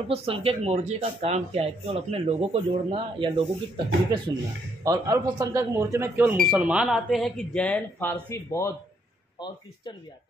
अल्पसंख्यक मोर्चे का काम क्या है? केवल अपने लोगों को जोड़ना या लोगों की तकलीफें सुनना? और अल्पसंख्यक मोर्चे में केवल मुसलमान आते हैं कि जैन, फारसी, बौद्ध और क्रिश्चियन भी आते हैं?